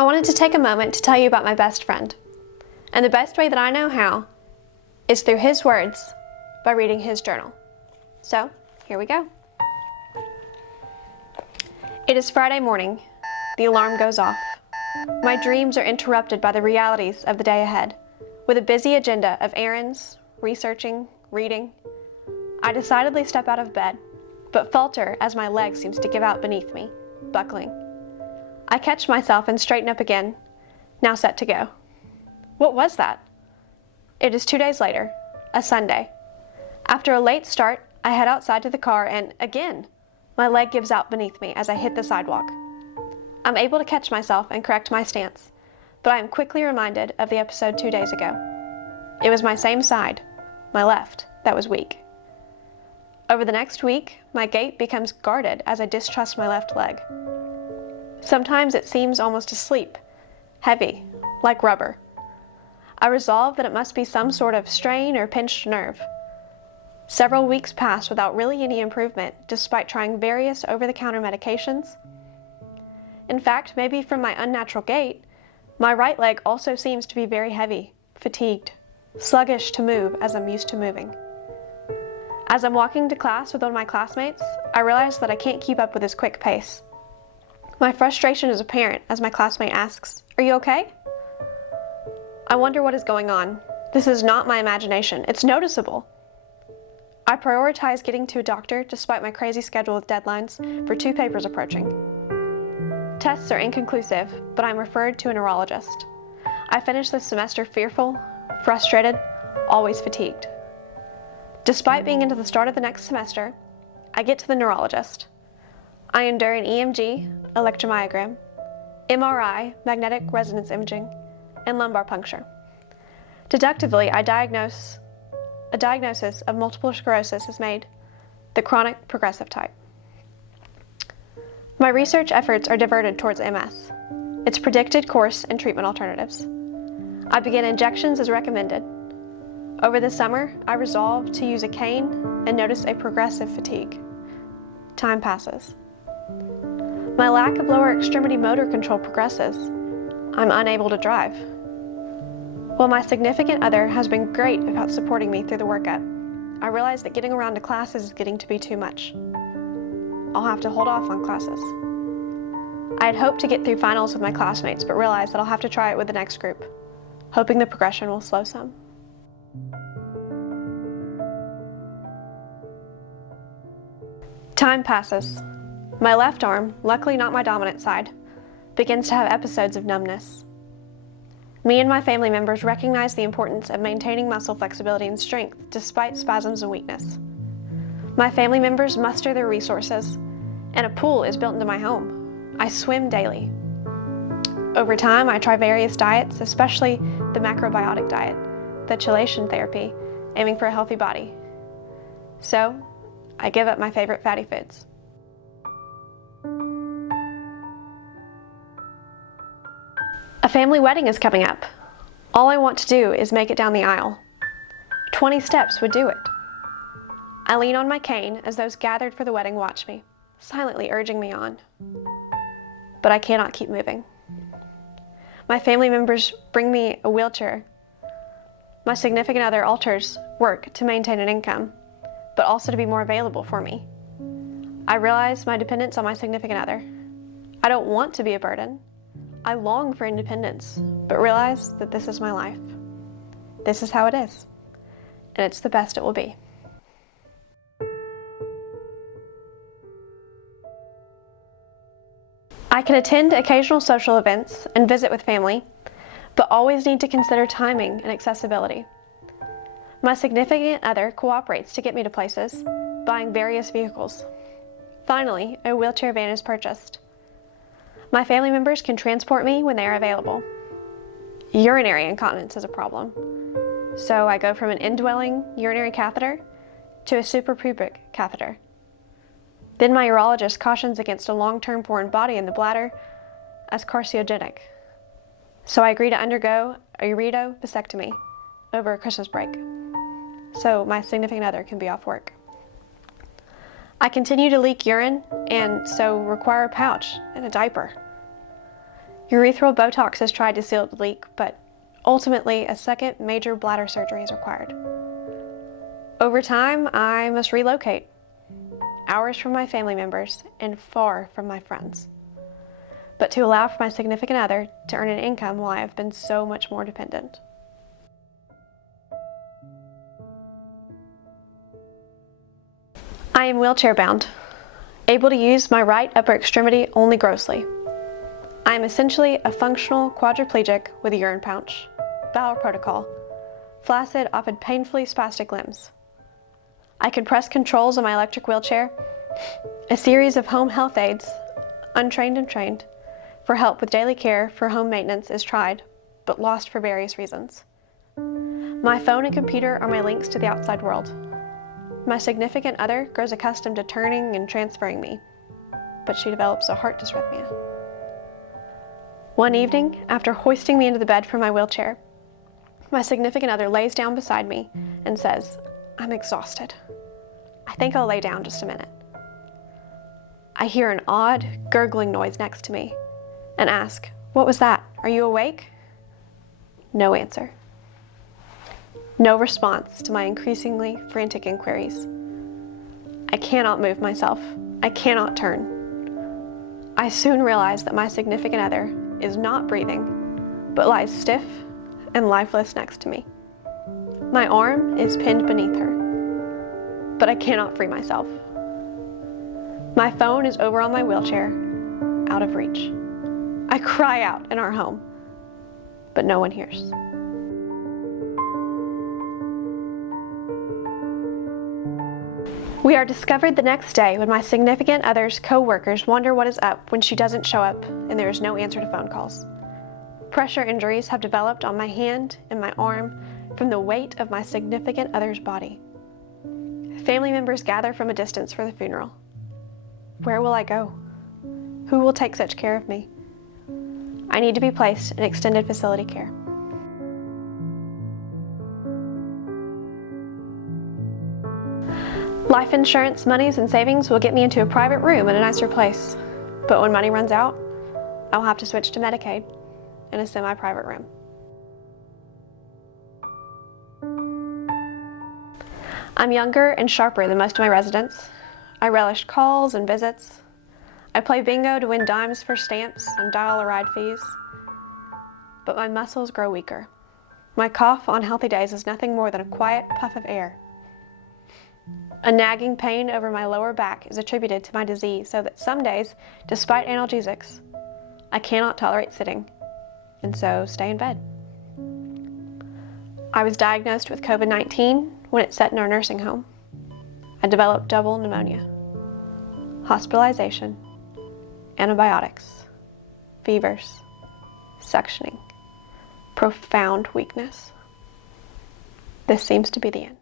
I wanted to take a moment to tell you about my best friend. And the best way that I know how is through his words by reading his journal. So, here we go. It is Friday morning. The alarm goes off. My dreams are interrupted by the realities of the day ahead. With a busy agenda of errands, researching, reading, I decidedly step out of bed, but falter as my leg seems to give out beneath me, buckling. I catch myself and straighten up again, now set to go. What was that? It is 2 days later, a Sunday. After a late start, I head outside to the car and, again, my leg gives out beneath me as I hit the sidewalk. I'm able to catch myself and correct my stance, but I am quickly reminded of the episode 2 days ago. It was my same side, my left, that was weak. Over the next week, my gait becomes guarded as I distrust my left leg. Sometimes it seems almost asleep, heavy, like rubber. I resolve that it must be some sort of strain or pinched nerve. Several weeks pass without really any improvement, despite trying various over-the-counter medications. In fact, maybe from my unnatural gait, my right leg also seems to be very heavy, fatigued, sluggish to move as I'm used to moving. As I'm walking to class with one of my classmates, I realize that I can't keep up with his quick pace. My frustration is apparent as my classmate asks, "Are you okay?" I wonder what is going on. This is not my imagination. It's noticeable. I prioritize getting to a doctor despite my crazy schedule with deadlines for 2 papers approaching. Tests are inconclusive, but I'm referred to a neurologist. I finish this semester fearful, frustrated, always fatigued. Despite being into the start of the next semester, I get to the neurologist. I endure an EMG, electromyogram, MRI, magnetic resonance imaging, and lumbar puncture. Deductively, a diagnosis of multiple sclerosis is made, the chronic progressive type. My research efforts are diverted towards MS, its predicted course and treatment alternatives. I begin injections as recommended. Over the summer, I resolve to use a cane and notice a progressive fatigue. Time passes. My lack of lower extremity motor control progresses. I'm unable to drive. While my significant other has been great about supporting me through the workup, I realize that getting around to classes is getting to be too much. I'll have to hold off on classes. I had hoped to get through finals with my classmates, but realize that I'll have to try it with the next group, hoping the progression will slow some. Time passes. My left arm, luckily not my dominant side, begins to have episodes of numbness. Me and my family members recognize the importance of maintaining muscle flexibility and strength despite spasms and weakness. My family members muster their resources, and a pool is built into my home. I swim daily. Over time, I try various diets, especially the macrobiotic diet, the chelation therapy, aiming for a healthy body. So, I give up my favorite fatty foods. A family wedding is coming up. All I want to do is make it down the aisle. 20 steps would do it. I lean on my cane as those gathered for the wedding watch me, silently urging me on. But I cannot keep moving. My family members bring me a wheelchair. My significant other alters work to maintain an income, but also to be more available for me. I realize my dependence on my significant other. I don't want to be a burden. I long for independence, but realize that this is my life. This is how it is, and it's the best it will be. I can attend occasional social events and visit with family, but always need to consider timing and accessibility. My significant other cooperates to get me to places, buying various vehicles. Finally, a wheelchair van is purchased. My family members can transport me when they are available. Urinary incontinence is a problem, so I go from an indwelling urinary catheter to a suprapubic catheter. Then my urologist cautions against a long-term foreign body in the bladder as carcinogenic, so I agree to undergo a uretrovasectomy over a Christmas break, so my significant other can be off work. I continue to leak urine and so require a pouch and a diaper. Urethral Botox is tried to seal the leak, but ultimately a second major bladder surgery is required. Over time, I must relocate, hours from my family members and far from my friends, but to allow for my significant other to earn an income while I have been so much more dependent. I am wheelchair bound, able to use my right upper extremity only grossly. I am essentially a functional quadriplegic with a urine pouch, bowel protocol, flaccid, often painfully spastic limbs. I can press controls on my electric wheelchair, a series of home health aides, untrained and trained, for help with daily care for home maintenance is tried, but lost for various reasons. My phone and computer are my links to the outside world. My significant other grows accustomed to turning and transferring me, but she develops a heart dysrhythmia. One evening, after hoisting me into the bed from my wheelchair, my significant other lays down beside me and says, "I'm exhausted. I think I'll lay down just a minute." I hear an odd, gurgling noise next to me and ask, "What was that? Are you awake?" No answer. No response to my increasingly frantic inquiries. I cannot move myself. I cannot turn. I soon realize that my significant other is not breathing, but lies stiff and lifeless next to me. My arm is pinned beneath her, but I cannot free myself. My phone is over on my wheelchair, out of reach. I cry out in our home, but no one hears. We are discovered the next day when my significant other's co-workers wonder what is up when she doesn't show up and there is no answer to phone calls. Pressure injuries have developed on my hand and my arm from the weight of my significant other's body. Family members gather from a distance for the funeral. Where will I go? Who will take such care of me? I need to be placed in extended facility care. Life insurance monies and savings will get me into a private room in a nicer place, but when money runs out, I will have to switch to Medicaid in a semi-private room. I'm younger and sharper than most of my residents. I relish calls and visits. I play bingo to win dimes for stamps and dial-a-ride fees, but my muscles grow weaker. My cough on healthy days is nothing more than a quiet puff of air. A nagging pain over my lower back is attributed to my disease, so that some days, despite analgesics, I cannot tolerate sitting, and so stay in bed. I was diagnosed with COVID-19 when it set in our nursing home. I developed double pneumonia, hospitalization, antibiotics, fevers, suctioning, profound weakness. This seems to be the end.